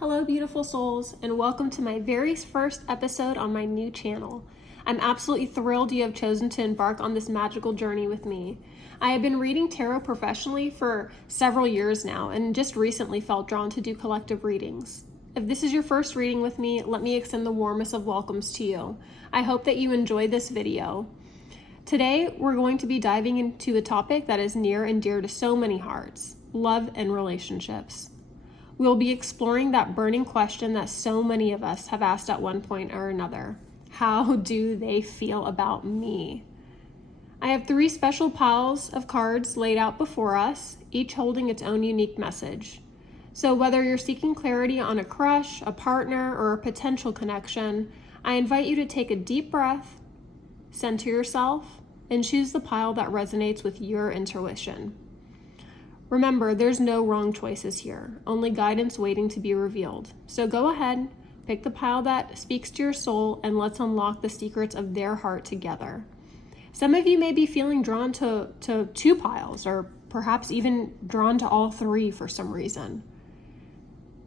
Hello, beautiful souls, and welcome to my very first episode on my new channel. I'm absolutely thrilled you have chosen to embark on this magical journey with me. I have been reading tarot professionally for several years now and just recently felt drawn to do collective readings. If this is your first reading with me, let me extend the warmest of welcomes to you. I hope that you enjoy this video. Today, we're going to be diving into a topic that is near and dear to so many hearts: love and relationships. We'll be exploring that burning question that so many of us have asked at one point or another. How do they feel about me? I have 3 special piles of cards laid out before us, each holding its own unique message. So whether you're seeking clarity on a crush, a partner, or a potential connection, I invite you to take a deep breath, center yourself, and choose the pile that resonates with your intuition. Remember, there's no wrong choices here, only guidance waiting to be revealed. So go ahead, pick the pile that speaks to your soul, and let's unlock the secrets of their heart together. Some of you may be feeling drawn to 2 piles, or perhaps even drawn to all 3 for some reason.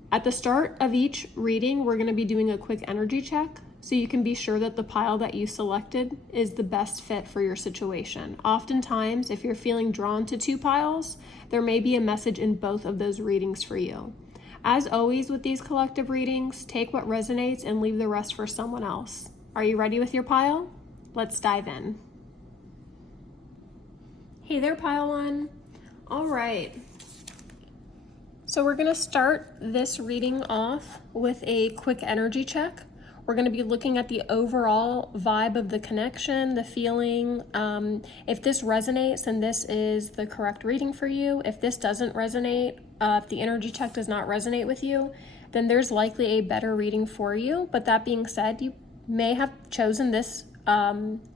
At the start of each reading, we're going to be doing a quick energy check, so you can be sure that the pile that you selected is the best fit for your situation. Oftentimes, if you're feeling drawn to 2 piles, there may be a message in both of those readings for you. As always with these collective readings, take what resonates and leave the rest for someone else. Are you ready with your pile? Let's dive in. Hey there, pile 1. All right. So we're gonna start this reading off with a quick energy check. We're going to be looking at the overall vibe of the connection, the feeling. If this resonates, then this is the correct reading for you. If this doesn't resonate, if the energy check does not resonate with you, then there's likely a better reading for you. But that being said, you may have chosen this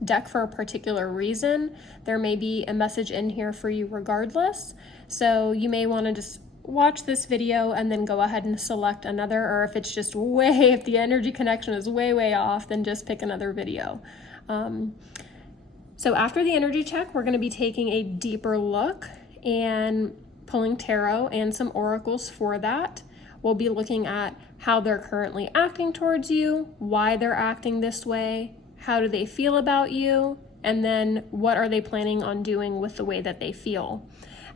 deck for a particular reason. There may be a message in here for you regardless. So you may want to just watch this video and then go ahead and select another, or if it's just if the energy connection is way off, then just pick another video. So after the energy check, we're going to be taking a deeper look and pulling tarot and some oracles for that. We'll be looking at how they're currently acting towards you, why they're acting this way, how do they feel about you, and then what are they planning on doing with the way that they feel.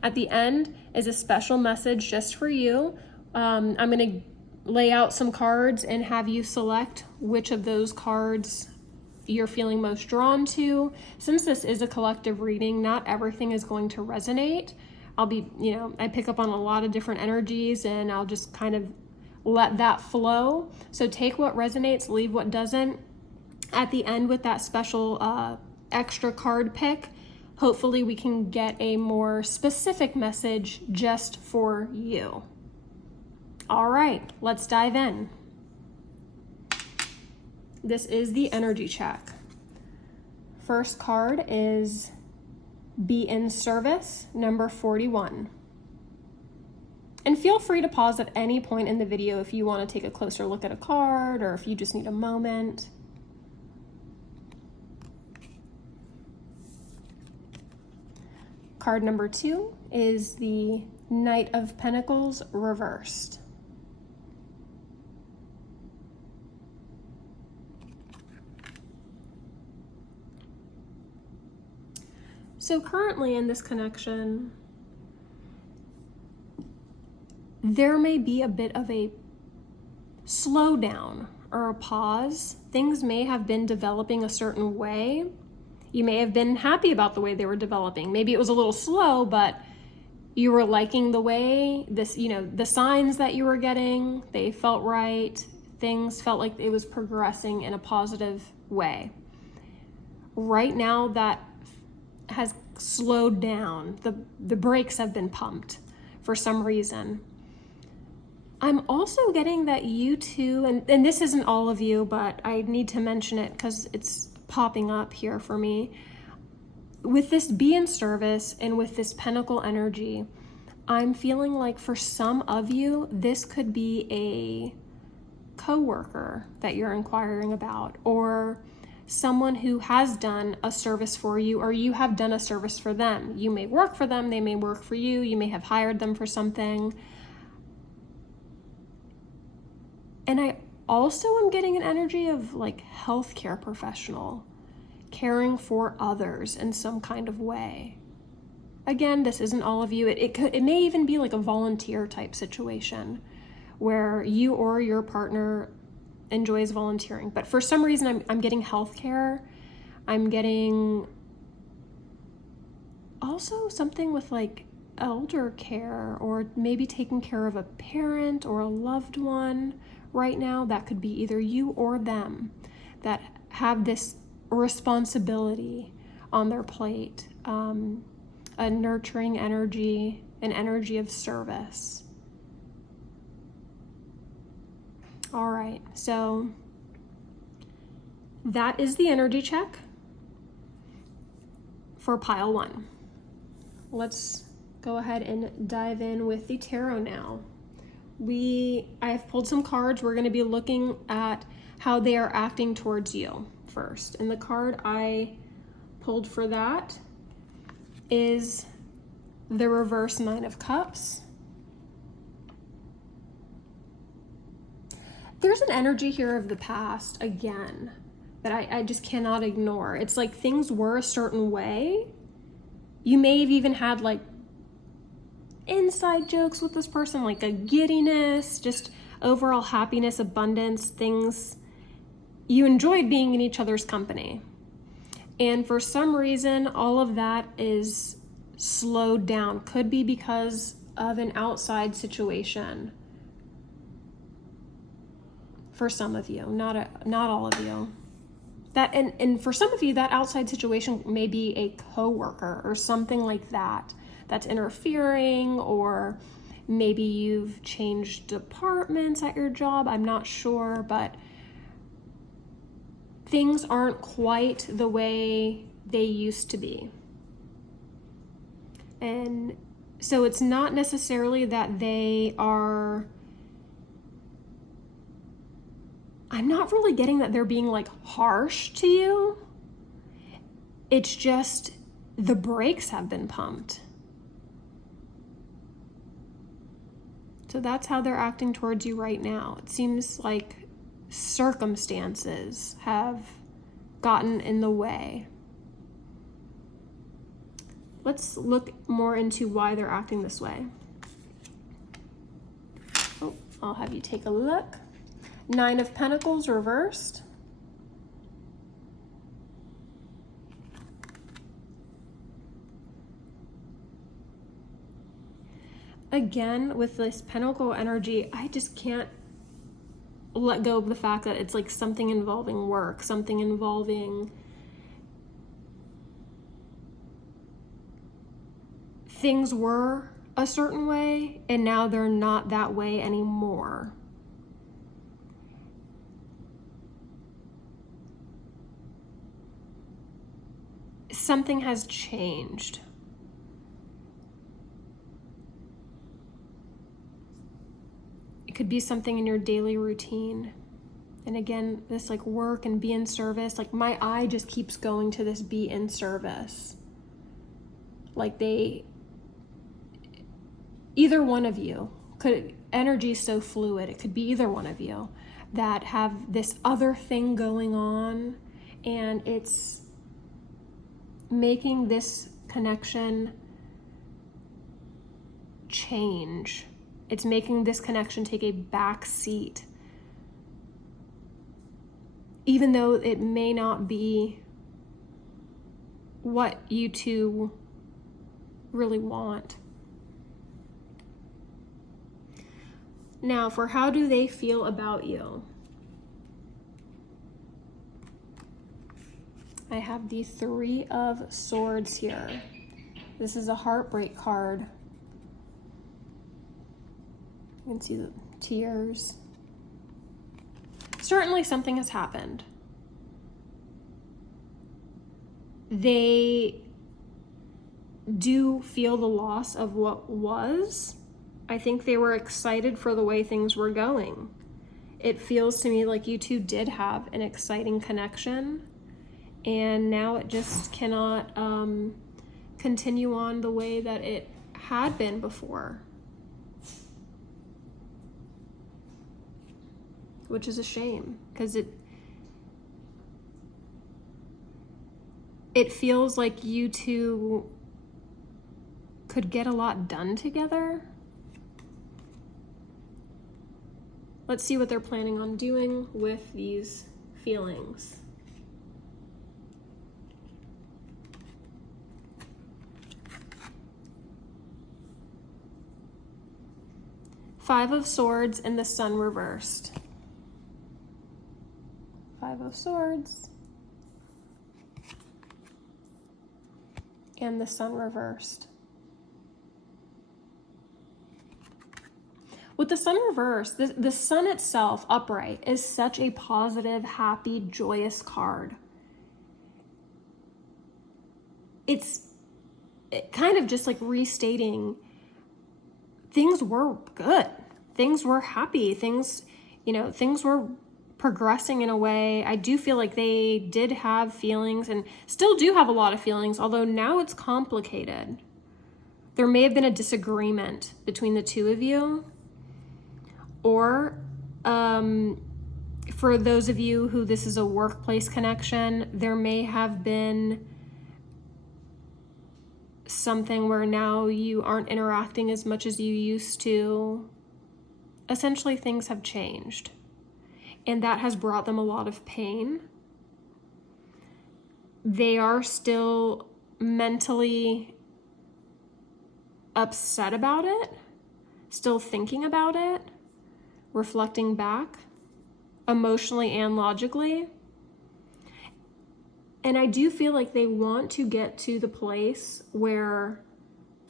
At the end is a special message just for you. I'm going to lay out some cards and have you select which of those cards you're feeling most drawn to. Since this is a collective reading, not everything is going to resonate. I pick up on a lot of different energies and I'll just kind of let that flow. So take what resonates, leave what doesn't. At the end with that special extra card pick, hopefully we can get a more specific message just for you. All right, let's dive in. This is the energy check. First card is Be in Service, number 41. And feel free to pause at any point in the video if you want to take a closer look at a card or if you just need a moment. Card number 2 is the Knight of Pentacles reversed. So currently in this connection, there may be a bit of a slowdown or a pause. Things may have been developing a certain way. You may have been happy about the way they were developing. Maybe it was a little slow, but you were liking the way the signs that you were getting, they felt right. Things felt like it was progressing in a positive way. Right now that has slowed down. The brakes have been pumped for some reason. I'm also getting that you two, and this isn't all of you, but I need to mention it because it's popping up here for me. With this Be in Service and with this Pentacle energy, I'm feeling like for some of you, this could be a coworker that you're inquiring about, or someone who has done a service for you, or you have done a service for them. You may work for them, they may work for you, you may have hired them for something. And I also am getting an energy of like healthcare professional, caring for others in some kind of way. Again, this isn't all of you. It may even be like a volunteer type situation where you or your partner enjoys volunteering. But for some reason, I'm getting healthcare. I'm getting also something with like elder care, or maybe taking care of a parent or a loved one right now. That could be either you or them that have this responsibility on their plate. A nurturing energy, an energy of service. All right, so that is the energy check for pile 1. Let's go ahead and dive in with the tarot now. I've pulled some cards. We're going to be looking at how they are acting towards you first. And the card I pulled for that is the reverse 9 of Cups. There's an energy here of the past again that I just cannot ignore. It's like things were a certain way. You may have even had like inside jokes with this person, like a giddiness, just overall happiness, abundance, things. You enjoyed being in each other's company. And for some reason, all of that is slowed down. Could be because of an outside situation. For some of you, not all of you. And for some of you, that outside situation may be a coworker or something like that that's interfering, or maybe you've changed departments at your job. I'm not sure, but things aren't quite the way they used to be. And so it's not necessarily that they are, I'm not really getting that they're being like harsh to you. It's just the brakes have been pumped. So that's how they're acting towards you right now. It seems like circumstances have gotten in the way. Let's look more into why they're acting this way. Oh, I'll have you take a look. 9 of Pentacles reversed. Again, with this Pentacle energy, I just can't let go of the fact that it's like something involving work, something involving things were a certain way and now they're not that way anymore. Something has changed. It could be something in your daily routine. And again, this like work and be in service, like my eye just keeps going to this be in service. Like either one of you energy is so fluid. It could be either one of you that have this other thing going on, and it's making this connection change. It's making this connection take a back seat. Even though it may not be what you two really want. Now, for how do they feel about you? I have the 3 of Swords here. This is a heartbreak card. You can see the tears. Certainly something has happened. They do feel the loss of what was. I think they were excited for the way things were going. It feels to me like you two did have an exciting connection, and now it just cannot continue on the way that it had been before. which is a shame because it feels like you two could get a lot done together. Let's see what they're planning on doing with these feelings. Five of Swords and the Sun reversed. Five of Swords and the Sun reversed. With the Sun reversed, the Sun itself, upright, is such a positive, happy, joyous card. It's kind of just like restating things were good. Things were happy. Things were progressing in a way. I do feel like they did have feelings and still do have a lot of feelings, although now it's complicated. There may have been a disagreement between the two of you. Or for those of you who this is a workplace connection, there may have been something where now you aren't interacting as much as you used to. Essentially, things have changed, and that has brought them a lot of pain. They are still mentally upset about it, still thinking about it, reflecting back emotionally and logically. And I do feel like they want to get to the place where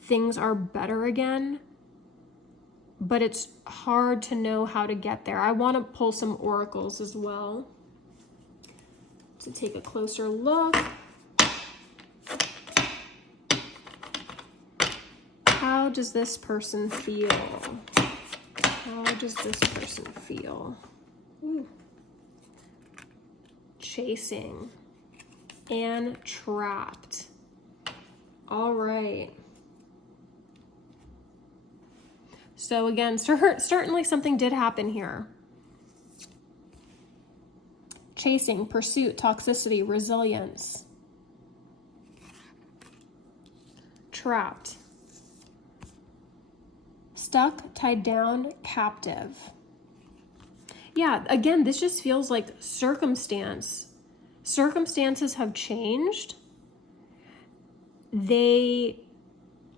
things are better again, but it's hard to know how to get there. I want to pull some oracles as well to take a closer look. How does this person feel? How does this person feel? Ooh. Chasing and trapped. All right. So again, certainly something did happen here. Chasing, pursuit, toxicity, resilience. Trapped. Stuck, tied down, captive. Yeah, again, this just feels like circumstances have changed. They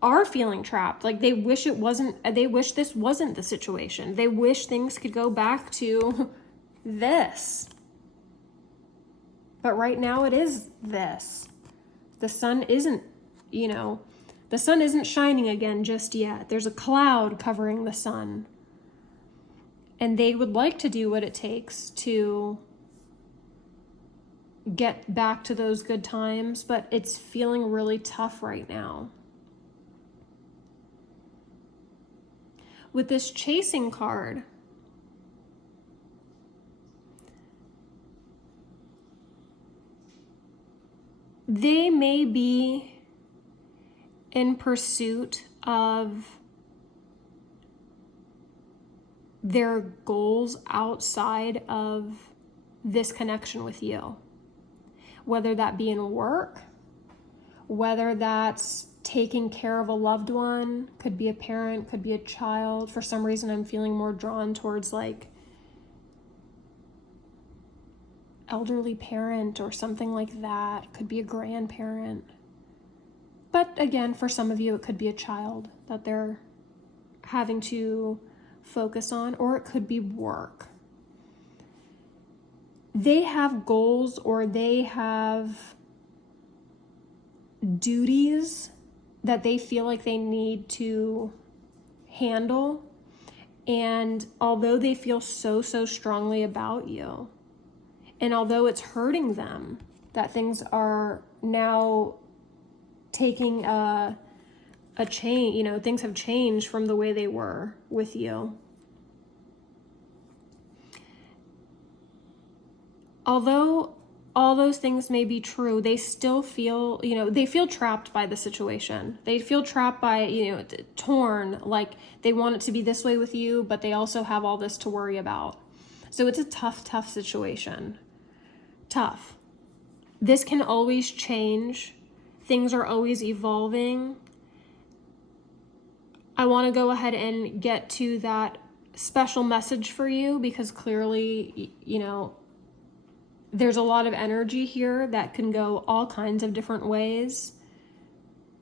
are feeling trapped. Like they wish this wasn't the situation. They wish things could go back to this. But right now it is this. The sun isn't shining again just yet. There's a cloud covering the sun. And they would like to do what it takes to get back to those good times, but it's feeling really tough right now. With this chasing card, they may be in pursuit of their goals outside of this connection with you. Whether that be in work, whether that's taking care of a loved one, could be a parent, could be a child. For some reason, I'm feeling more drawn towards like elderly parent or something like that. Could be a grandparent. But again, for some of you, it could be a child that they're having to focus on, or it could be work. They have goals or they have duties that they feel like they need to handle. And although they feel so strongly about you, and although it's hurting them that things are now taking a change, things have changed from the way they were with you. Although all those things may be true, they still feel, they feel trapped by the situation. They feel trapped by, torn, like they want it to be this way with you, but they also have all this to worry about. So it's a tough situation. Tough. This can always change. Things are always evolving. I want to go ahead and get to that special message for you because clearly, there's a lot of energy here that can go all kinds of different ways.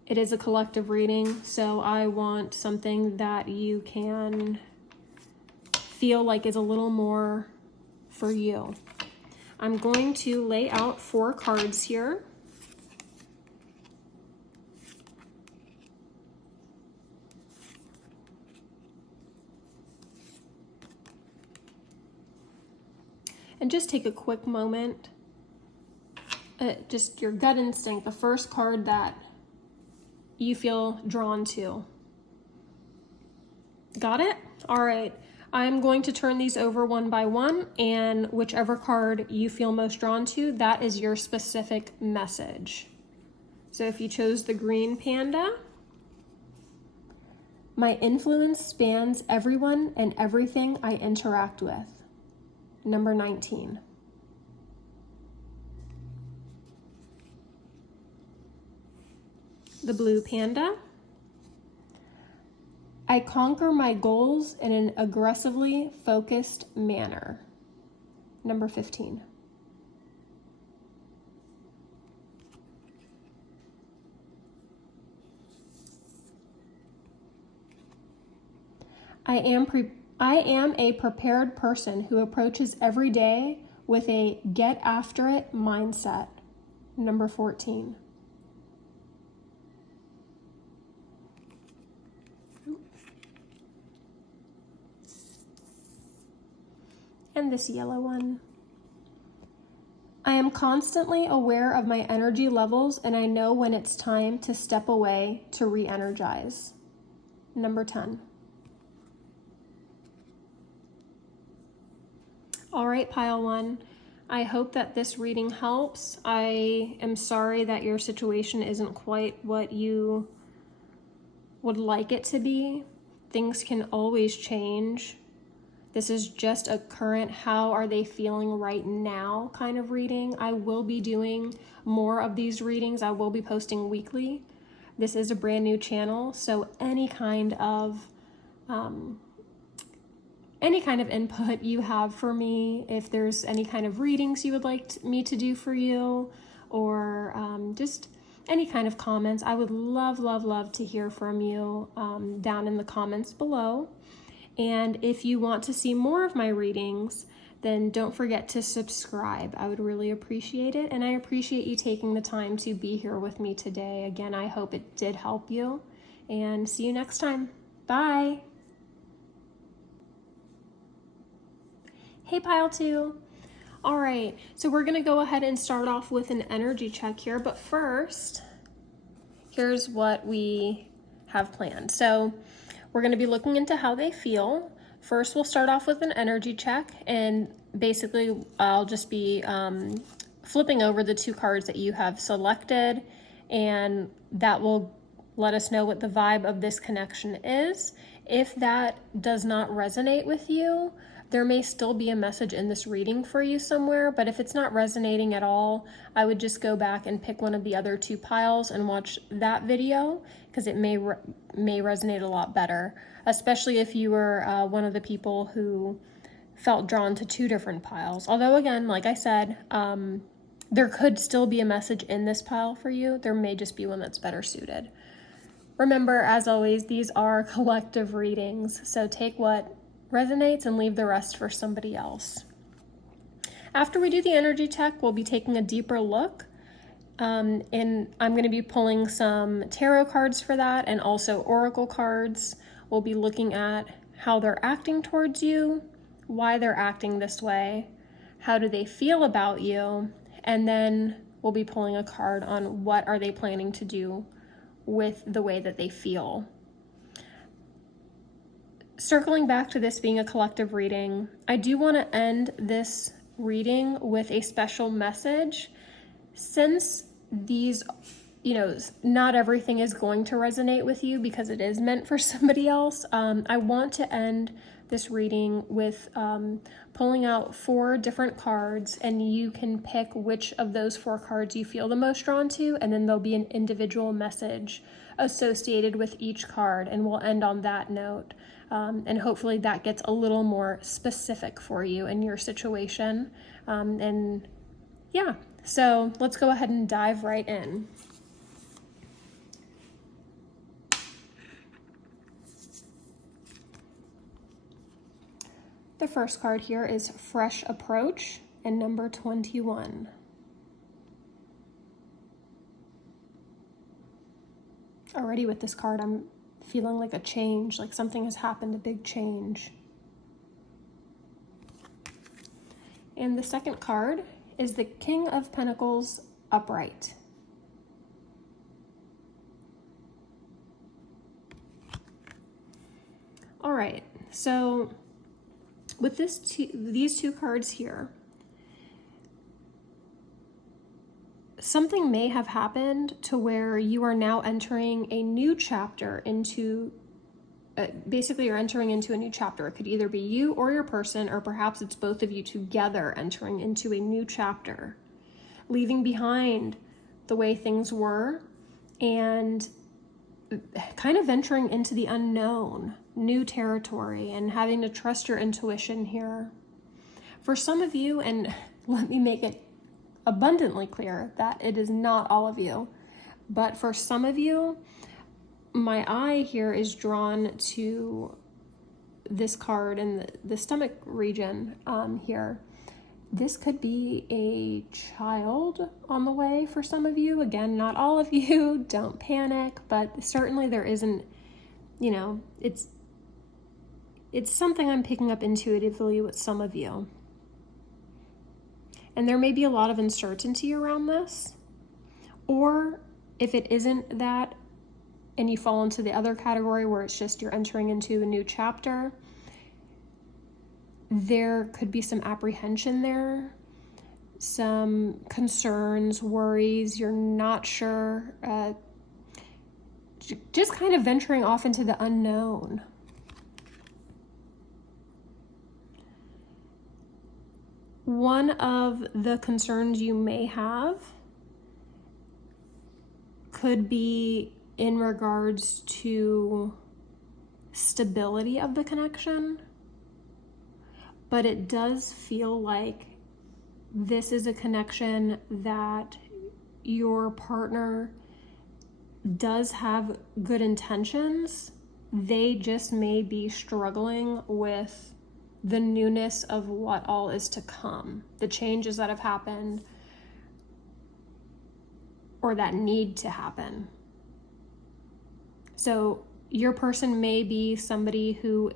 It is a collective reading, so I want something that you can feel like is a little more for you. I'm going to lay out 4 cards here. And just take a quick moment. Just your gut instinct, the first card that you feel drawn to. Got it? All right. I'm going to turn these over one by one, and whichever card you feel most drawn to, that is your specific message. So if you chose the green panda, my influence spans everyone and everything I interact with. Number 19. The blue panda. I conquer my goals in an aggressively focused manner. Number 15. I am a prepared person who approaches every day with a get after it mindset. Number 14. And this yellow one. I am constantly aware of my energy levels and I know when it's time to step away to re-energize. Number 10. All right, pile 1. I hope that this reading helps. I am sorry that your situation isn't quite what you would like it to be. Things can always change. This is just a current, how are they feeling right now kind of reading. I will be doing more of these readings. I will be posting weekly. This is a brand new channel, so any kind of input you have for me, if there's any kind of readings you would like me to do for you, or just any kind of comments, I would love to hear from you down in the comments below. And if you want to see more of my readings, then don't forget to subscribe. I would really appreciate it. And I appreciate you taking the time to be here with me today. Again, I hope it did help you. And see you next time. Bye. Hey, pile 2. All right, so we're gonna go ahead and start off with an energy check here. But first, here's what we have planned. So we're going to be looking into how they feel. First, we'll start off with an energy check, and basically I'll just be flipping over the 2 cards that you have selected, and that will let us know what the vibe of this connection is. If that does not resonate with you, there may still be a message in this reading for you somewhere, but if it's not resonating at all, I would just go back and pick one of the other 2 piles and watch that video, because it may resonate a lot better, especially if you were one of the people who felt drawn to 2 different piles. Although again, like I said, there could still be a message in this pile for you. There may just be one that's better suited. Remember, as always, these are collective readings, so take what resonates and leave the rest for somebody else. After we do the energy check, we'll be taking a deeper look, and I'm going to be pulling some tarot cards for that, and also oracle cards. We'll be looking at how they're acting towards you, why they're acting this way, how do they feel about you, and then we'll be pulling a card on what are they planning to do with the way that they feel. Circling back to this being a collective reading, I do want to end this reading with a special message. Since these, not everything is going to resonate with you because it is meant for somebody else, I want to end this reading with pulling out 4 different cards, and you can pick which of those 4 cards you feel the most drawn to, and then there'll be an individual message associated with each card, and we'll end on that note. And hopefully that gets a little more specific for you in your situation. And yeah, so let's go ahead and dive right in. The first card here is Fresh Approach and number 21. Already with this card, I'm feeling like a change, like something has happened, a big change. And the second card is the King of Pentacles upright. All right, so with these two cards here, something may have happened to where you are now entering a new chapter into, basically you're entering into a new chapter. It could either be you or your person, or perhaps it's both of you together entering into a new chapter, leaving behind the way things were and kind of venturing into the unknown, new territory, and having to trust your intuition here. For some of you, and let me make it abundantly clear that it is not all of you, but for some of you, my eye here is drawn to this card in the stomach region here. This could be a child on the way for some of you. Again, not all of you, don't panic, but certainly there isn't, you know, it's something I'm picking up intuitively with some of you. And there may be a lot of uncertainty around this. Or if it isn't that, and you fall into the other category where it's just you're entering into a new chapter, there could be some apprehension there, some concerns, worries, you're not sure, just kind of venturing off into the unknown. One of the concerns you may have could be in regards to stability of the connection, but it does feel like this is a connection that your partner does have good intentions. They just may be struggling with the newness of what all is to come, the changes that have happened or that need to happen. So your person may be somebody who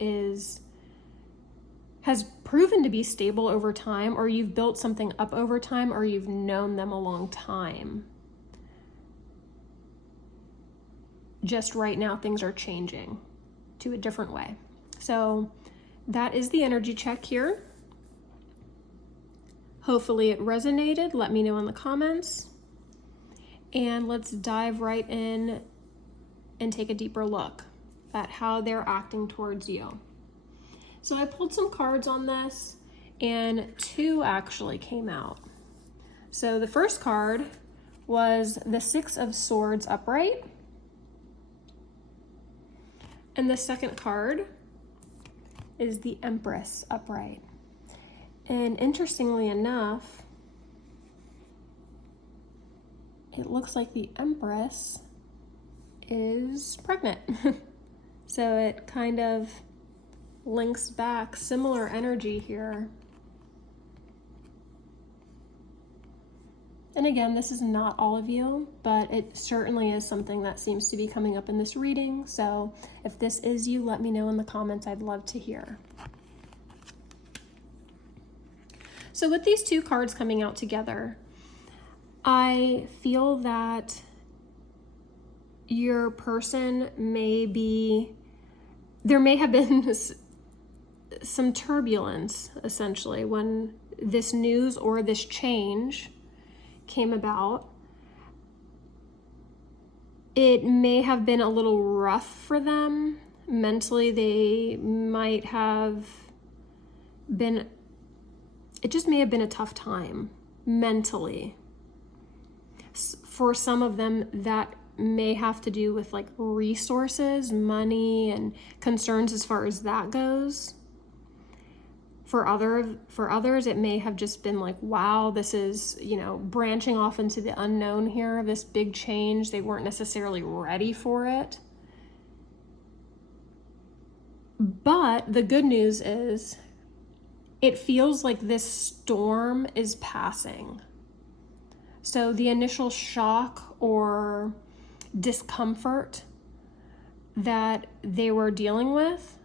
has proven to be stable over time, or you've built something up over time, or you've known them a long time. Just right now, things are changing to a different way. So that is the energy check here. Hopefully it resonated. Let me know in the comments. And let's dive right in and take a deeper look at how they're acting towards you. So I pulled some cards on this, and 2 actually came out. So the first card was the 6 of Swords upright. And the second card is the Empress upright. And interestingly enough, it looks like the Empress is pregnant. So it kind of links back, similar energy here. And again, this is not all of you, but it certainly is something that seems to be coming up in this reading. So if this is you, let me know in the comments. I'd love to hear. So with these 2 cards coming out together, I feel that your person there may have been some turbulence, essentially, when this news or this change came about. It may have been a little rough for them, Mentally, they might have been, it just may have been a tough time mentally. For some of them, that may have to do with like resources, money, and concerns as far as that goes. For others, it may have just been like, wow, this is, branching off into the unknown here, this big change. They weren't necessarily ready for it. But the good news is it feels like this storm is passing. So the initial shock or discomfort that they were dealing with,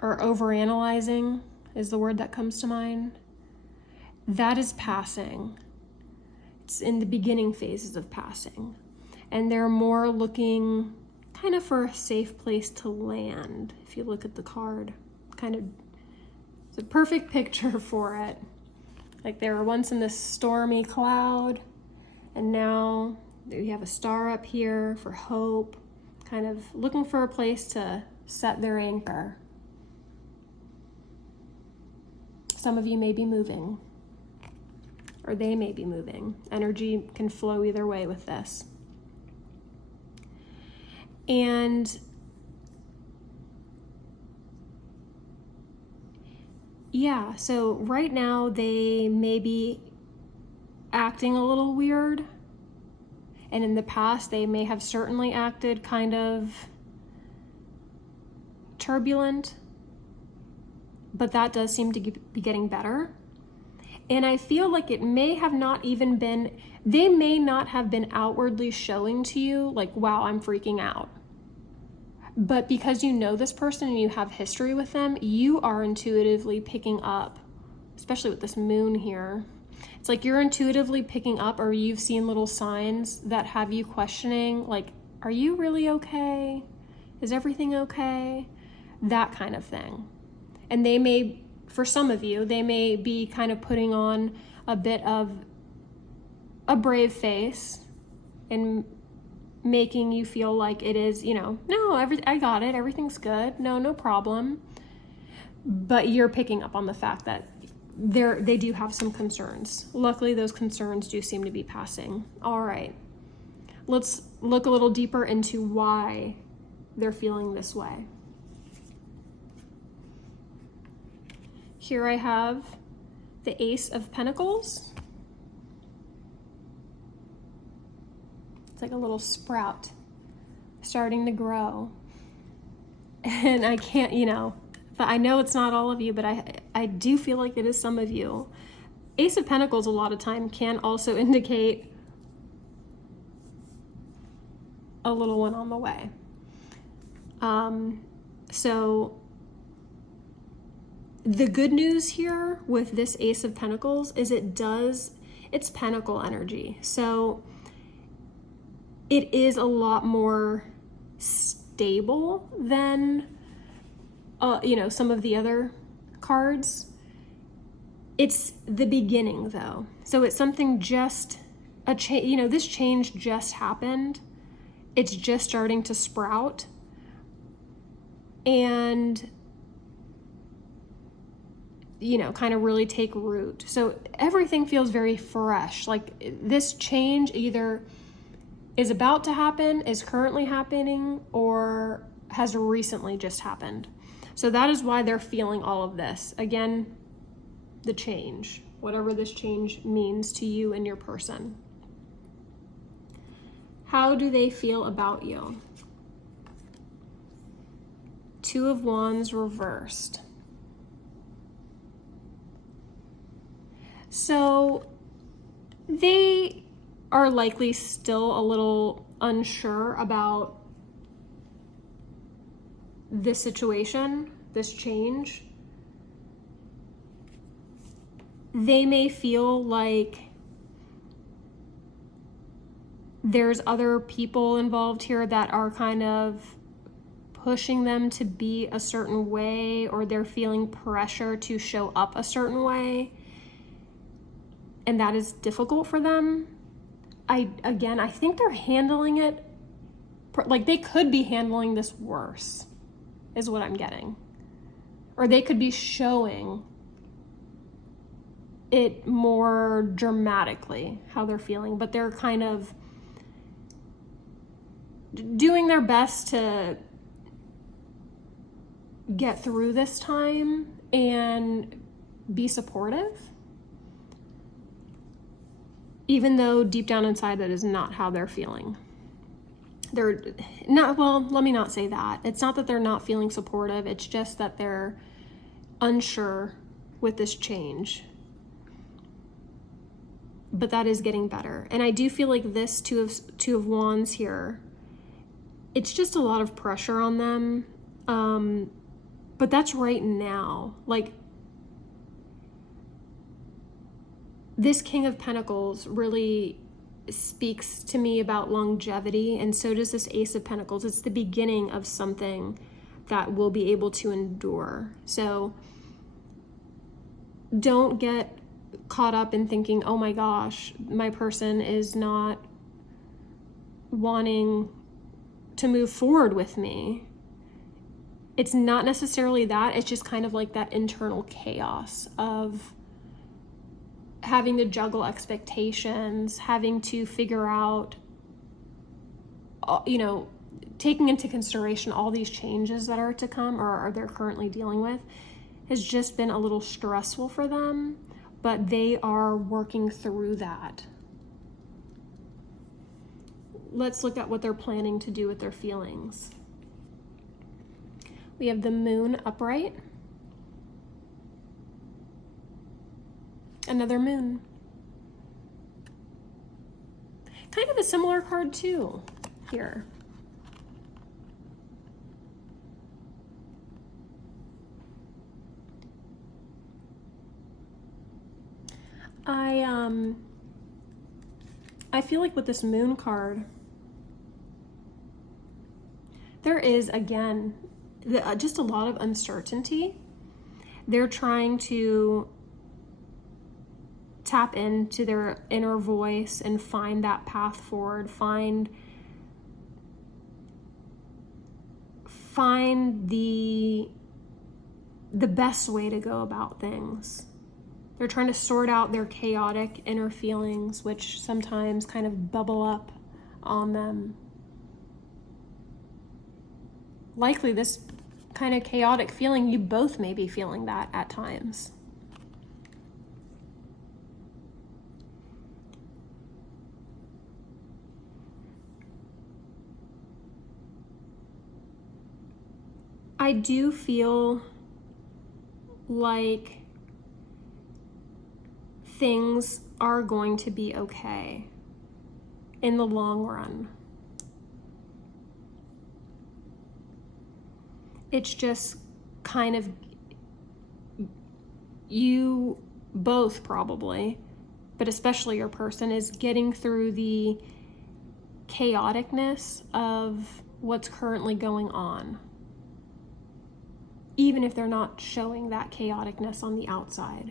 or overanalyzing is the word that comes to mind, that is passing. It's in the beginning phases of passing. And they're more looking kind of for a safe place to land. If you look at the card, it's a perfect picture for it. Like they were once in this stormy cloud, and now you have a star up here for hope, kind of looking for a place to set their anchor. Some of you may be moving, or they may be moving. Energy can flow either way with this. And yeah, so right now they may be acting a little weird. And in the past, they may have certainly acted kind of turbulent. But that does seem to be getting better. And I feel like it may have not even been, they may not have been outwardly showing to you like, wow, I'm freaking out. But because you know this person and you have history with them, you are intuitively picking up, especially with this moon here. It's like you're intuitively picking up, or you've seen little signs that have you questioning, like, are you really okay? Is everything okay? That kind of thing. And they may, for some of you, they may be kind of putting on a bit of a brave face and making you feel like it is, no, I got it, everything's good, no problem. But you're picking up on the fact that they do have some concerns. Luckily, those concerns do seem to be passing. All right, let's look a little deeper into why they're feeling this way. Here I have the Ace of Pentacles. It's like a little sprout starting to grow. And I can't, but I know it's not all of you, but I do feel like it is some of you. Ace of Pentacles a lot of time can also indicate a little one on the way. So the good news here with this Ace of Pentacles is it's pentacle energy. So it is a lot more stable than, some of the other cards. It's the beginning though. So it's something just a change, this change just happened. It's just starting to sprout. And kind of really take root. So everything feels very fresh. Like this change either is about to happen, is currently happening, or has recently just happened. So that is why they're feeling all of this. Again, the change, whatever this change means to you and your person. How do they feel about you? Two of Wands reversed. So they are likely still a little unsure about this situation, this change. They may feel like there's other people involved here that are kind of pushing them to be a certain way, or they're feeling pressure to show up a certain way. And that is difficult for them. I think they're handling it, like they could be handling this worse, is what I'm getting. Or they could be showing it more dramatically, how they're feeling, but they're kind of doing their best to get through this time and be supportive, even though deep down inside that is not how they're feeling. They're not, well, let me not say that. It's not that they're not feeling supportive, it's just that they're unsure with this change. But that is getting better. And I do feel like this two of Wands here, it's just a lot of pressure on them. But that's right now. Like, this King of Pentacles really speaks to me about longevity, and so does this Ace of Pentacles. It's the beginning of something that we'll be able to endure. So don't get caught up in thinking, oh my gosh, my person is not wanting to move forward with me. It's not necessarily that. It's just kind of like that internal chaos of having to juggle expectations, having to figure out, taking into consideration all these changes that are to come or they're currently dealing with, has just been a little stressful for them, but they are working through that. Let's look at what they're planning to do with their feelings. We have the Moon upright. Another Moon. Kind of a similar card too here. I feel like with this Moon card, there is, again, just a lot of uncertainty. They're trying to tap into their inner voice and find that path forward, find the best way to go about things. They're trying to sort out their chaotic inner feelings, which sometimes kind of bubble up on them. Likely this kind of chaotic feeling, you both may be feeling that at times. I do feel like things are going to be okay in the long run. It's just kind of, you both probably, but especially your person, is getting through the chaoticness of what's currently going on, even if they're not showing that chaoticness on the outside.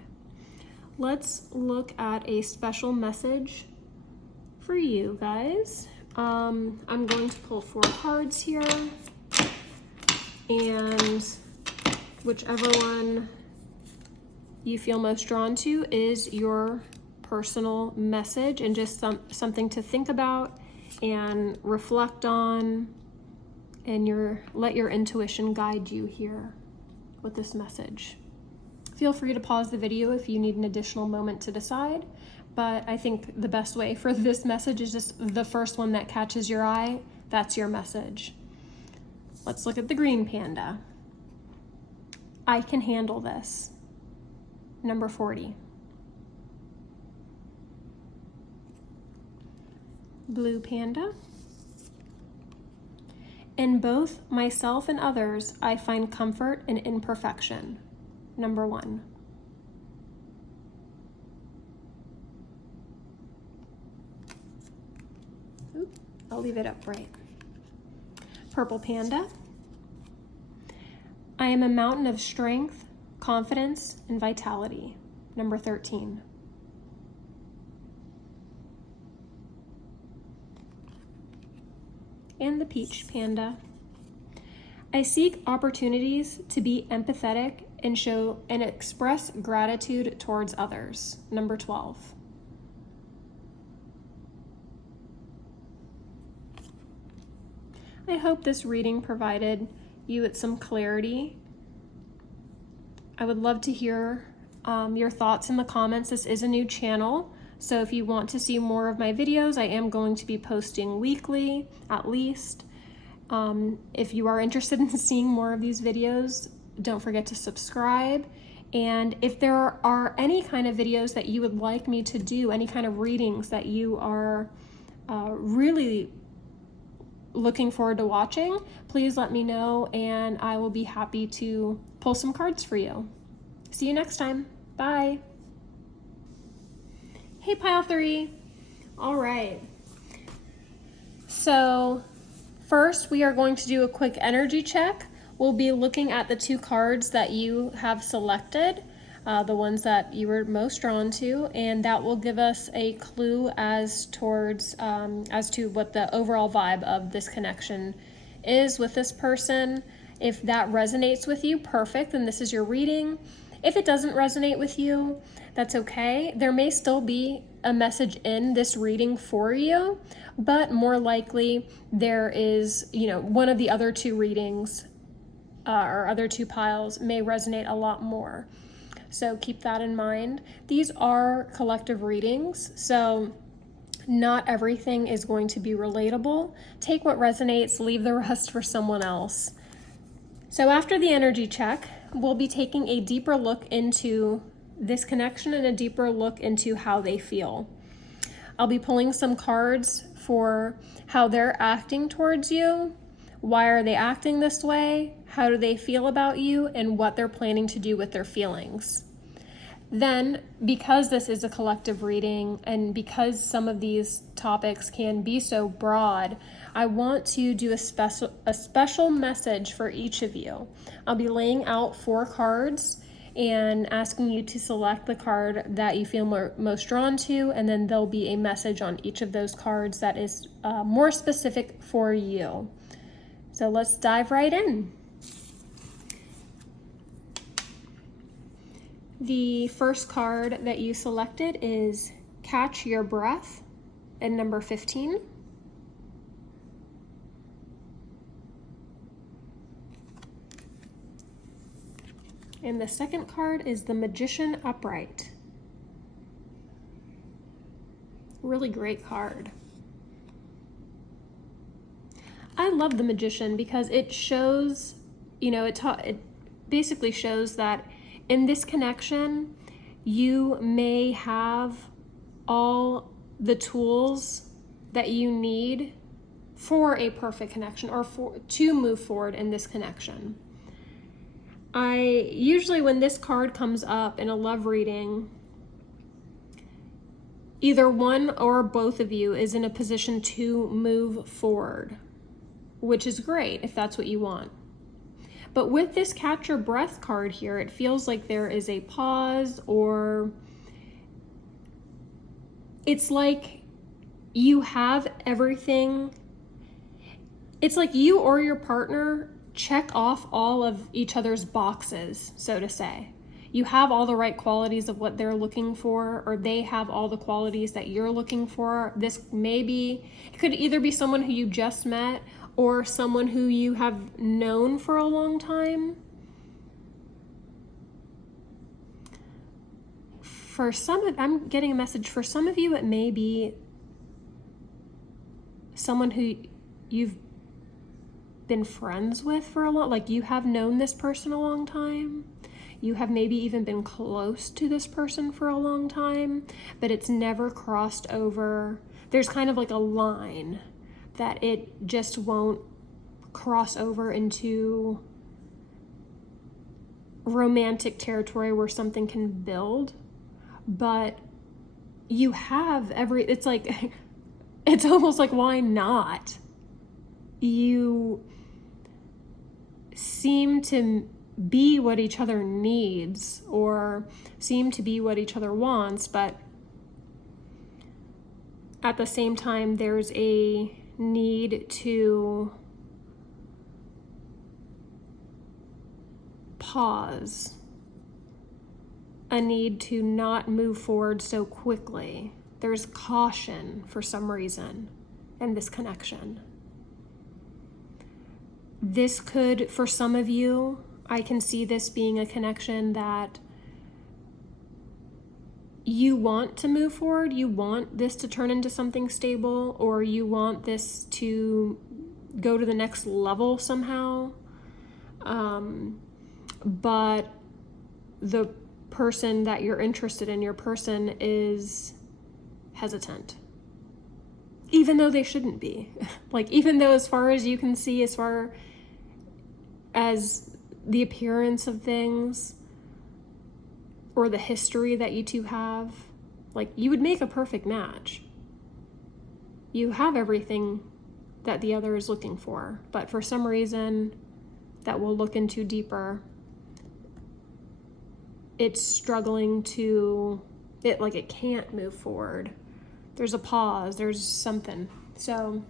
Let's look at a special message for you guys. I'm going to pull 4 cards here, and whichever one you feel most drawn to is your personal message, and just something to think about and reflect on, and let your intuition guide you here with this message. Feel free to pause the video if you need an additional moment to decide, but I think the best way for this message is just the first one that catches your eye. That's your message. Let's look at the green panda. I can handle this. Number 40. Blue panda. In both myself and others, I find comfort in imperfection. Number 1. I'll leave it upright. Purple panda. I am a mountain of strength, confidence, and vitality. Number 13. And the peach panda. I seek opportunities to be empathetic and show and express gratitude towards others. Number 12. I hope this reading provided you with some clarity. I would love to hear your thoughts in the comments. This is a new channel, so if you want to see more of my videos, I am going to be posting weekly at least. If you are interested in seeing more of these videos, don't forget to subscribe. And if there are any kind of videos that you would like me to do, any kind of readings that you are really looking forward to watching, please let me know and I will be happy to pull some cards for you. See you next time. Bye. Hey, Pile 3. All right. So first, we are going to do a quick energy check. We'll be looking at the 2 cards that you have selected, the ones that you were most drawn to, and that will give us a clue as to what the overall vibe of this connection is with this person. If that resonates with you, perfect, then this is your reading. If it doesn't resonate with you, that's okay. There may still be a message in this reading for you, but more likely there is, one of the other 2 readings or other 2 piles may resonate a lot more. So keep that in mind. These are collective readings, so not everything is going to be relatable. Take what resonates, leave the rest for someone else. So after the energy check, we'll be taking a deeper look into this connection and a deeper look into how they feel. I'll be pulling some cards for how they're acting towards you. Why are they acting this way? How do they feel about you? And what they're planning to do with their feelings. Then, because this is a collective reading and because some of these topics can be so broad, I want to do a special message for each of you. I'll be laying out 4 cards and asking you to select the card that you feel most drawn to, and then there'll be a message on each of those cards that is more specific for you. So let's dive right in. The first card that you selected is Catch Your Breath and number 15. And the second card is the Magician Upright. Really great card. I love the Magician because it shows, it basically shows that in this connection, you may have all the tools that you need for a perfect connection or to move forward in this connection. I usually, when this card comes up in a love reading, either one or both of you is in a position to move forward, which is great if that's what you want. But with this Catch Your Breath card here, it feels like there is a pause, or it's like you have everything. It's like you or your partner check off all of each other's boxes, so to say. You have all the right qualities of what they're looking for, or they have all the qualities that you're looking for. This it could either be someone who you just met or someone who you have known for a long time. I'm getting a message, for some of you, it may be someone who you've been friends with for a long, like you have known this person a long time. You have maybe even been close to this person for a long time, but it's never crossed over. There's kind of like a line that it just won't cross over into romantic territory where something can build. But you have it's like, it's almost like, why not? You seem to be what each other needs or seem to be what each other wants, but at the same time, there's a need to pause, a need to not move forward so quickly. There's caution for some reason in this connection. This could, for some of you, I can see this being a connection that you want to move forward, you want this to turn into something stable, or you want this to go to the next level somehow. But the person that you're interested in, your person, is hesitant. Even though they shouldn't be. Like, even though, as far as you can see, as far as the appearance of things or the history that you two have, like, you would make a perfect match. You have everything that the other is looking for, but for some reason that we'll look into deeper, it's struggling to, it can't move forward. There's a pause, there's something. So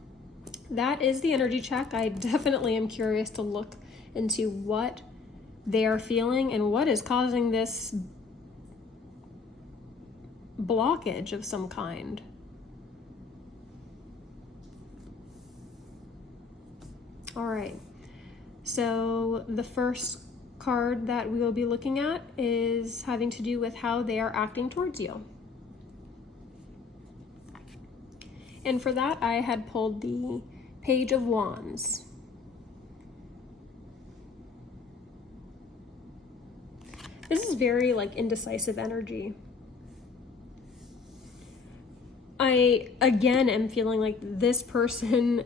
that is the energy check. I definitely am curious to look into what they are feeling and what is causing this blockage of some kind. All right, so the first card that we will be looking at is having to do with how they are acting towards you. And for that, I had pulled the Page of Wands. This is very indecisive energy. I, again, am feeling like this person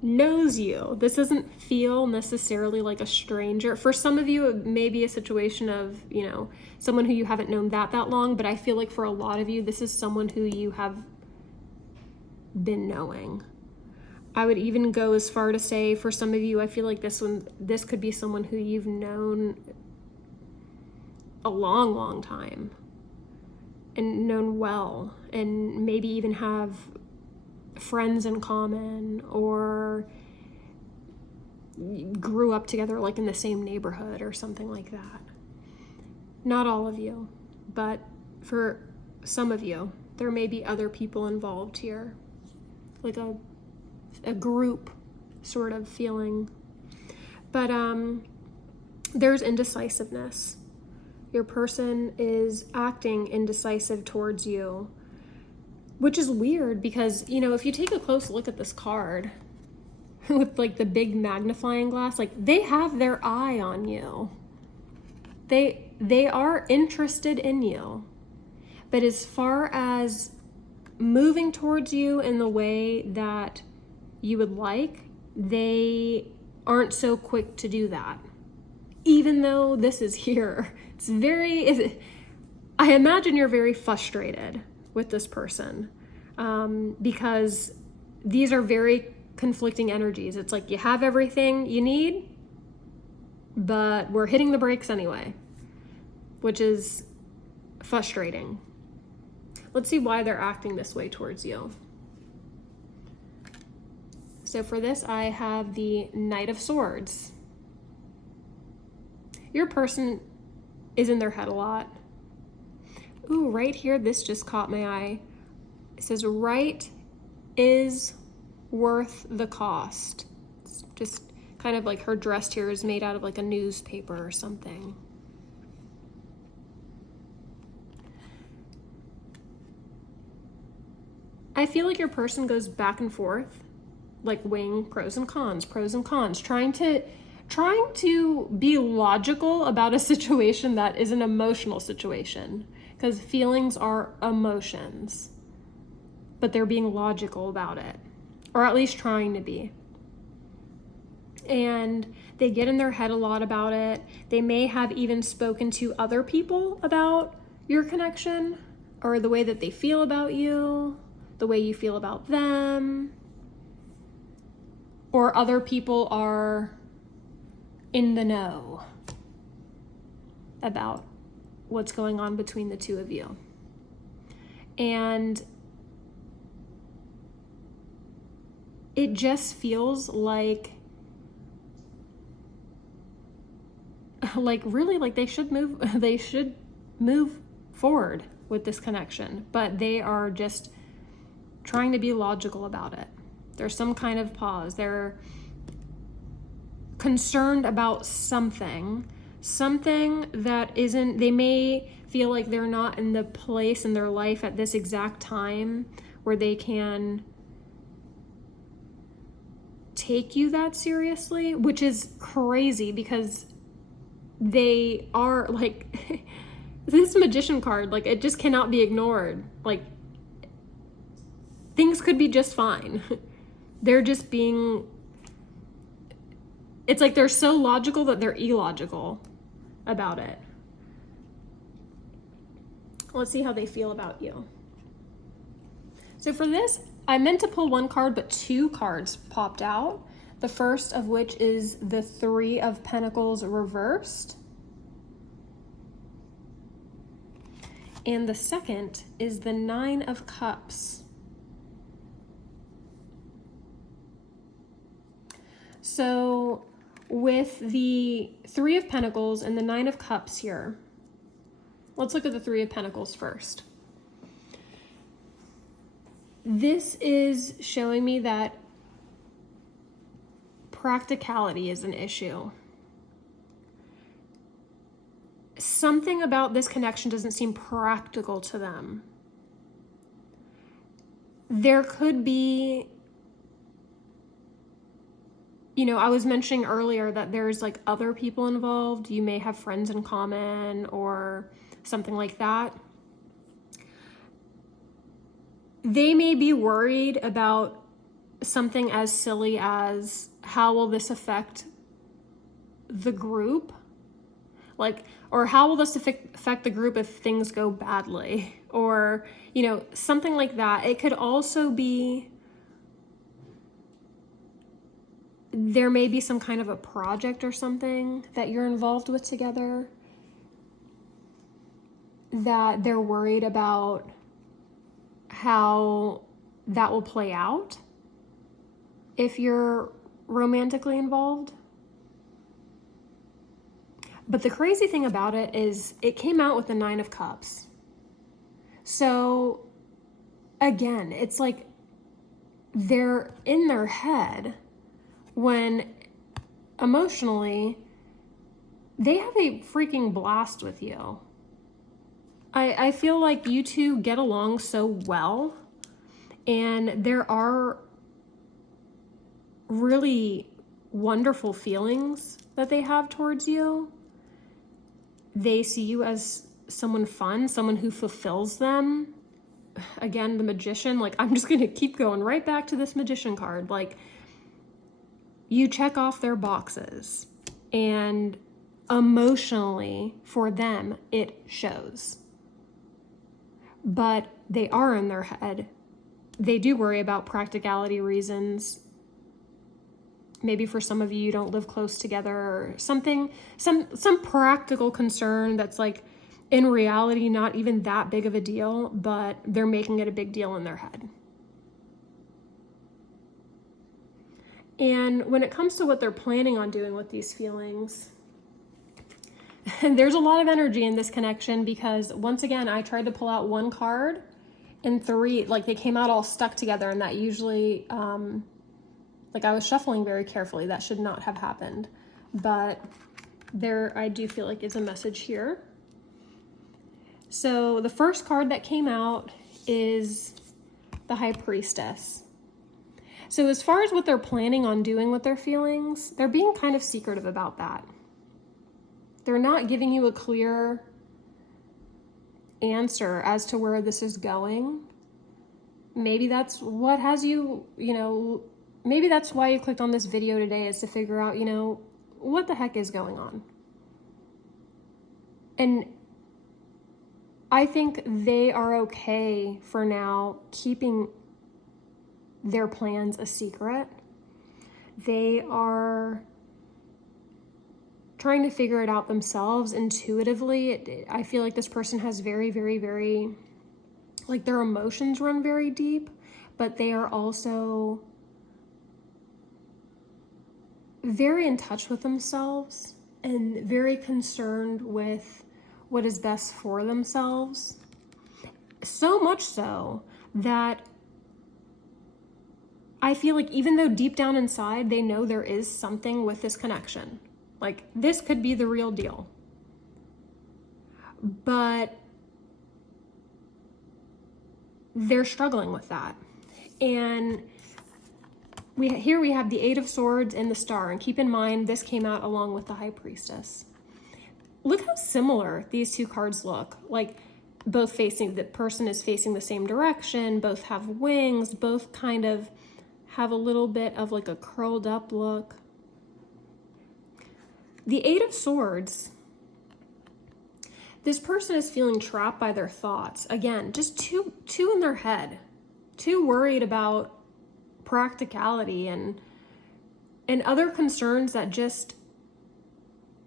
knows you. This doesn't feel necessarily like a stranger. For some of you, it may be a situation of, someone who you haven't known that long, but I feel like for a lot of you, this is someone who you have been knowing. I would even go as far to say, for some of you, I feel like this could be someone who you've known a long, long time and known well, and maybe even have friends in common, or grew up together in the same neighborhood or something like that. Not all of you, but for some of you, there may be other people involved here, like a group sort of feeling. But there's indecisiveness. Your person is acting indecisive towards you, which is weird because, if you take a close look at this card with the big magnifying glass, they have their eye on you. They are interested in you. But as far as moving towards you in the way that you would like, they aren't so quick to do that. Even though this is here, I imagine you're very frustrated with this person, because these are very conflicting energies. It's like you have everything you need, but we're hitting the brakes anyway, which is frustrating. Let's see why they're acting this way towards you. So for this, I have the Knight of Swords. Your person is in their head a lot. Ooh, right here, this just caught my eye. It says, right is worth the cost. It's just kind of like her dress here is made out of a newspaper or something. I feel like your person goes back and forth, weighing pros and cons, trying to be logical about a situation that is an emotional situation, because feelings are emotions, but they're being logical about it, or at least trying to be. And they get in their head a lot about it. They may have even spoken to other people about your connection, or the way that they feel about you, the way you feel about them, or other people are in the know about what's going on between the two of you. And it just feels like like really, like they should move forward with this connection, but they are just trying to be logical about it. There's some kind of pause. They're concerned about something that isn't, they may feel like they're not in the place in their life at this exact time where they can take you that seriously, which is crazy because they are like this Magician card, like it just cannot be ignored. Like things could be just fine. They're just being, it's like they're so logical that they're illogical about it. Let's see how they feel about you. So for this, I meant to pull one card, but two cards popped out. The first of which is the Three of Pentacles reversed. And the second is the Nine of Cups. So with the Three of Pentacles and the Nine of Cups here, let's look at the Three of Pentacles first. This is showing me that practicality is an issue. Something about this connection doesn't seem practical to them. There could be, you know, I was mentioning earlier that there's like other people involved. You may have friends in common or something like that. They may be worried about something as silly as how will this affect the group? Like, or how will this affect the group if things go badly? Or, you know, something like that. It could also be, there may be some kind of a project or something that you're involved with together that they're worried about how that will play out if you're romantically involved. But the crazy thing about it is it came out with the Nine of Cups. So again, it's like they're in their head when emotionally they have a freaking blast with you. I feel like you two get along so well, and there are really wonderful feelings that they have towards you. They see you as someone fun, someone who fulfills them. Again, the Magician, like I'm just gonna keep going right back to this Magician card. Like you check off their boxes, and emotionally for them, it shows. But they are in their head. They do worry about practicality reasons. Maybe for some of you, you don't live close together or something, some practical concern that's like in reality not even that big of a deal, but they're making it a big deal in their head. And when it comes to what they're planning on doing with these feelings, there's a lot of energy in this connection because once again, I tried to pull out one card and three, like they came out all stuck together, and that usually, like I was shuffling very carefully. That should not have happened, but there, I do feel like it's a message here. So the first card that came out is the High Priestess. So as far as what they're planning on doing with their feelings, they're being kind of secretive about that. They're not giving you a clear answer as to where this is going. Maybe that's what has you, you know, maybe that's why you clicked on this video today, is to figure out, you know, what the heck is going on. And I think they are okay for now keeping their plans a secret. They are trying to figure it out themselves intuitively. I feel like this person has very, very, very, like their emotions run very deep, but they are also very in touch with themselves and very concerned with what is best for themselves. So much so that I feel like even though deep down inside they know there is something with this connection, like this could be the real deal, but they're struggling with that. And here we have the Eight of Swords and the Star, and keep in mind this came out along with the High Priestess. Look how similar these two cards look. Like both facing, the person is facing the same direction, both have wings, both kind of have a little bit of like a curled up look. The Eight of Swords, this person is feeling trapped by their thoughts. Again, just too in their head, too worried about practicality and other concerns that just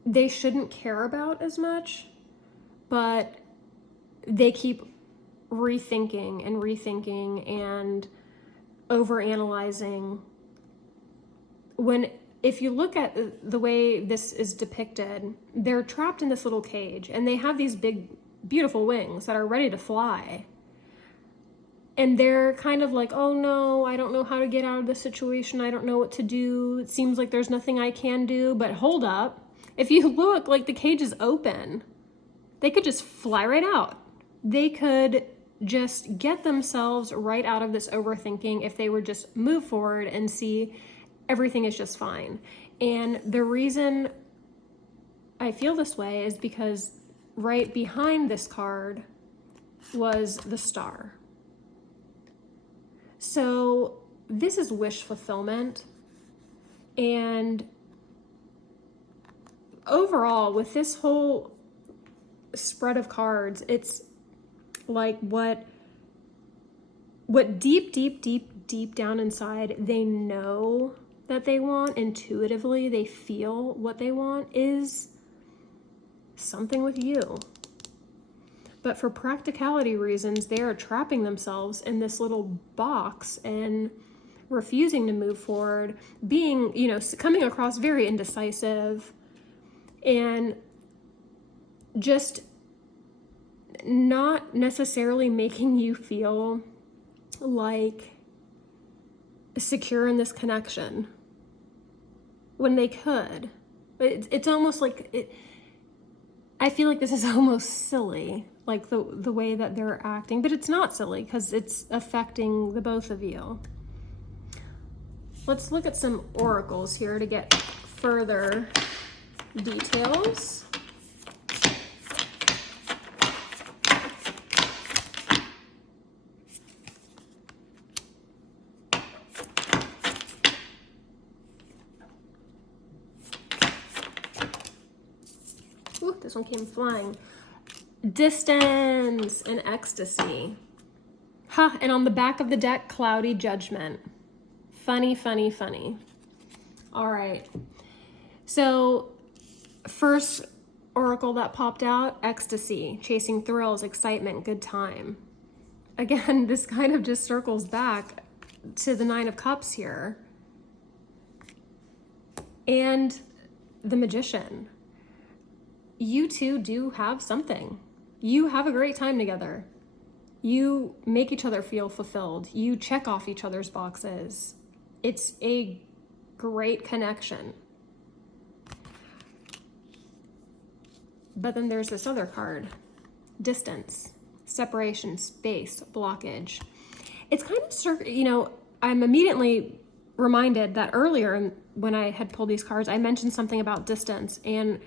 they shouldn't care about as much, but they keep rethinking and overanalyzing. If you look at the way this is depicted, they're trapped in this little cage and they have these big, beautiful wings that are ready to fly. And they're kind of like, oh no, I don't know how to get out of this situation. I don't know what to do. It seems like there's nothing I can do, but hold up. If you look, like the cage is open. They could just fly right out. They could just get themselves right out of this overthinking if they would just move forward and see everything is just fine. And the reason I feel this way is because right behind this card was the Star. So this is wish fulfillment. And overall, with this whole spread of cards, it's like what deep down inside they know that they want, intuitively they feel what they want is something with you. But for practicality reasons, they are trapping themselves in this little box and refusing to move forward, being, coming across very indecisive and just not necessarily making you feel like secure in this connection when they could. It's almost like I feel like this is almost silly, like the way that they're acting, but it's not silly because it's affecting the both of you. Let's look at some oracles here to get further details. Ooh, this one came flying. Distance and ecstasy. And on the back of the deck, cloudy judgment. Funny. All right. So first oracle that popped out, ecstasy, chasing thrills, excitement, good time. Again, this kind of just circles back to the Nine of Cups here. And the Magician. You two do have something. You have a great time together. You make each other feel fulfilled. You check off each other's boxes. It's a great connection. But then there's this other card, distance, separation, space, blockage. It's kind of, I'm immediately reminded that earlier when I had pulled these cards, I mentioned something about distance and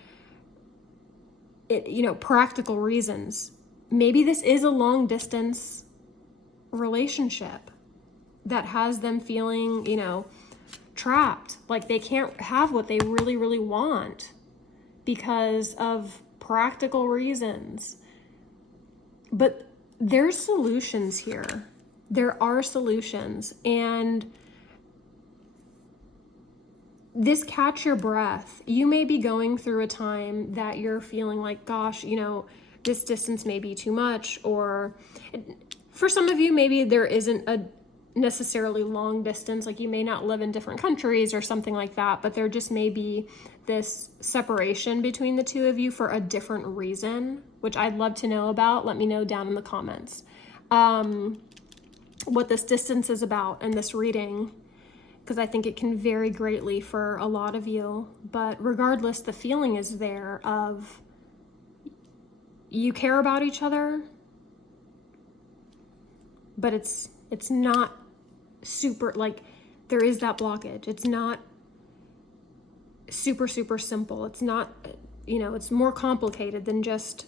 practical reasons. Maybe this is a long distance relationship that has them feeling, trapped, like they can't have what they really, really want because of practical reasons. But there's solutions here. There are solutions. And this catch your breath. You may be going through a time that you're feeling like, gosh, this distance may be too much, or for some of you, maybe there isn't necessarily long distance, like you may not live in different countries or something like that, but there just may be this separation between the two of you for a different reason, which I'd love to know about. Let me know down in the comments what this distance is about in this reading, because I think it can vary greatly for a lot of you. But regardless, the feeling is there of you care about each other, but it's not super, like, there is that blockage. It's not super simple. It's not, it's more complicated than just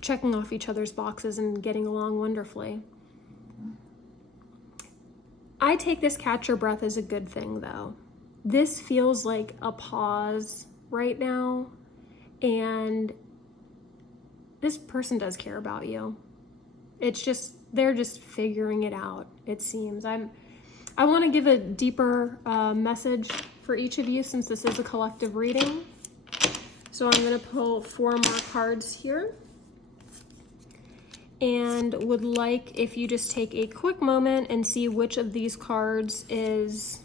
checking off each other's boxes and getting along wonderfully. I take this catch your breath as a good thing, though. This feels like a pause right now, and this person does care about you. It's just, they're just figuring it out, it seems. I want to give a deeper message for each of you, since this is a collective reading. So I'm going to pull 4 more cards here, and would like if you just take a quick moment and see which of these cards is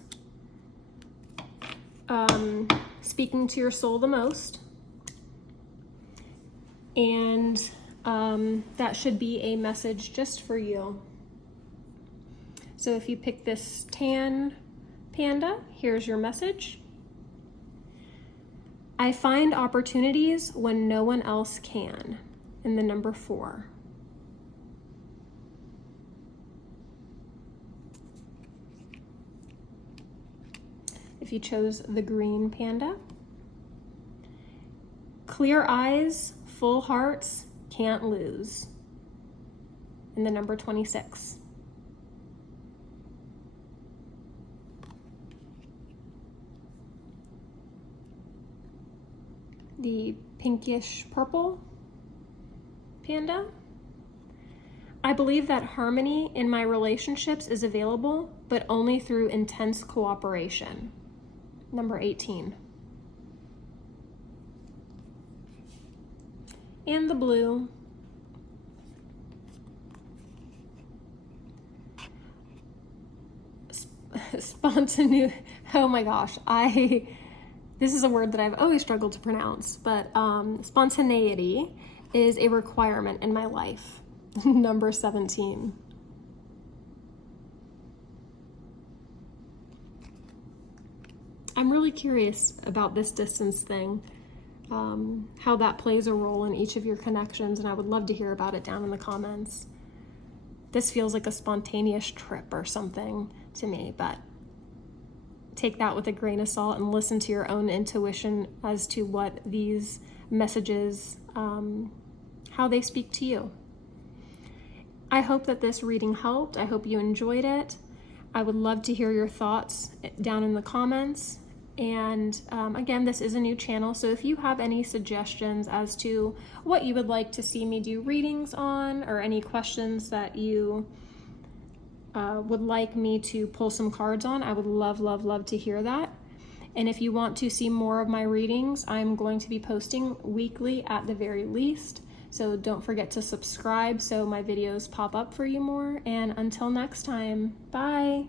speaking to your soul the most. And that should be a message just for you. So if you pick this tan panda, here's your message. I find opportunities when no one else can. And the number 4. If you chose the green panda, clear eyes, full hearts, can't lose. And the number 26. The pinkish purple panda. I believe that harmony in my relationships is available, but only through intense cooperation. Number 18. And the blue. Spontaneity. Oh my gosh. This is a word that I've always struggled to pronounce, but spontaneity is a requirement in my life. Number 17. I'm really curious about this distance thing, how that plays a role in each of your connections, and I would love to hear about it down in the comments. This feels like a spontaneous trip or something to me, but take that with a grain of salt and listen to your own intuition as to what these messages, how they speak to you. I hope that this reading helped. I hope you enjoyed it. I would love to hear your thoughts down in the comments. And again, this is a new channel, so if you have any suggestions as to what you would like to see me do readings on, or any questions that you would like me to pull some cards on, I would love to hear that. And if you want to see more of my readings, I'm going to be posting weekly at the very least. So don't forget to subscribe so my videos pop up for you more. And until next time, bye.